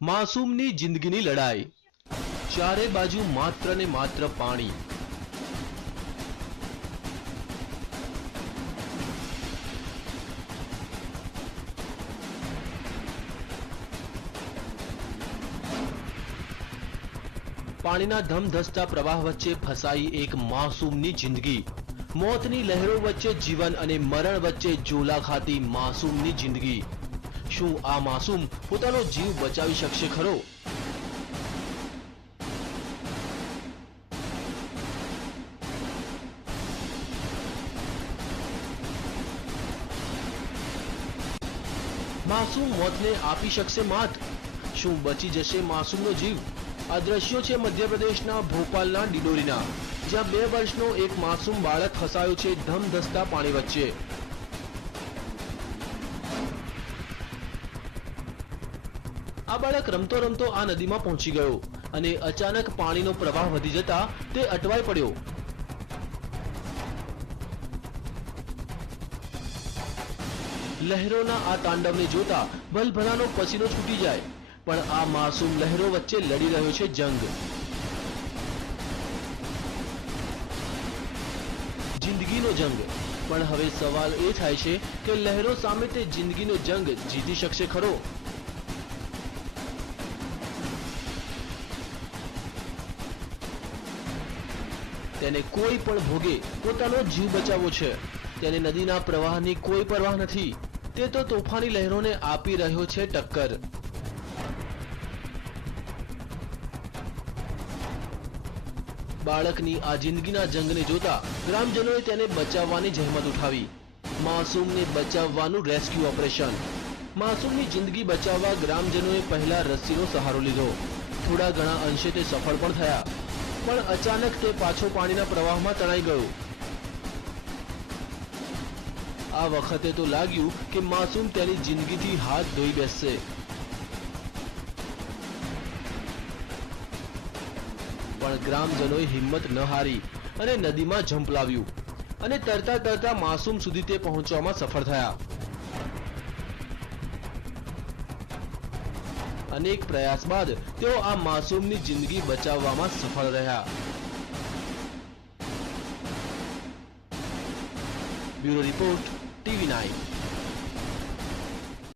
માસૂમની જિંદગીની લડાઈ, ચારે બાજુ માત્ર ને માત્ર પાણી। પાણીના ધમધસતા પ્રવાહ વચ્ચે ફસાઈ એક માસૂમની જિંદગી। મોતની લહેરો વચ્ચે જીવન અને મરણ વચ્ચે ઝોલા ખાતી માસૂમની જિંદગી। શું આ માસૂમ પોતાનો જીવ બચાવી શકશે ખરો? માસૂમ મોતને આપી શકશે માત? શું બચી જશે માસૂમનો જીવ? આ દ્રશ્યો છે મધ્યપ્રદેશના ભોપાલના ડિડોરીના, જ્યાં 2 વર્ષનો એક માસૂમ બાળક ફસાયો છે ધમધસતા પાણી વચ્ચે। આ બાળક રમતો રમતો આ નદીમાં પહોંચી ગયો અને અચાનક પાણીનો પ્રવાહ વધી જતા તે અટવાઈ પડ્યો। લહેરોના આ તાંડવને જોતા ભલભલાનો પસીનો છૂટી જાય, પણ આ માસૂમ લહેરો વચ્ચે લડી રહ્યો છે જંગ। જિંદગીનો જંગ। પણ હવે સવાલ એ થાય છે કે લહેરો સામે તે જિંદગીનો જંગ જીતી શકશે ખરો? તેને કોઈ પણ ભોગે પોતાનો જીવ બચાવવો છે। તેને નદીના પ્રવાહની કોઈ પરવાહ નથી। તે તો તોફાની લહેરોને આપી રહ્યો છે ટક્કર। બાળકની આ જિંદગીના જંગને જોતા ગ્રામજનોએ તેને બચાવવાની જહેમત ઉઠાવી। માસૂમને બચાવવાનું રેસ્ક્યુ ઓપરેશન। માસૂમની જિંદગી બચાવવા ગ્રામજનોએ પહેલા રસ્સીનો સહારો લીધો। થોડા ઘણા અંશે તે સફળ પણ થયા, પણ અચાનક તે પાછો પાણીના પ્રવાહમાં તણાઈ ગયો। આ વખતે તો લાગ્યું કે માસૂમ તેની જિંદગીથી હાથ ધોઈ બેસશે। પણ ગ્રામજનોએ હિંમત ન હારી અને નદીમાં ઝંપલાવ્યું અને તરતા તરતા માસૂમ સુધી તે પહોંચવામાં સફળ થયા। અનેક પ્રયાસ બાદ તેઓ આ માસૂમની જિંદગી બચાવવામાં સફળ રહ્યા। Bureau report, TV9।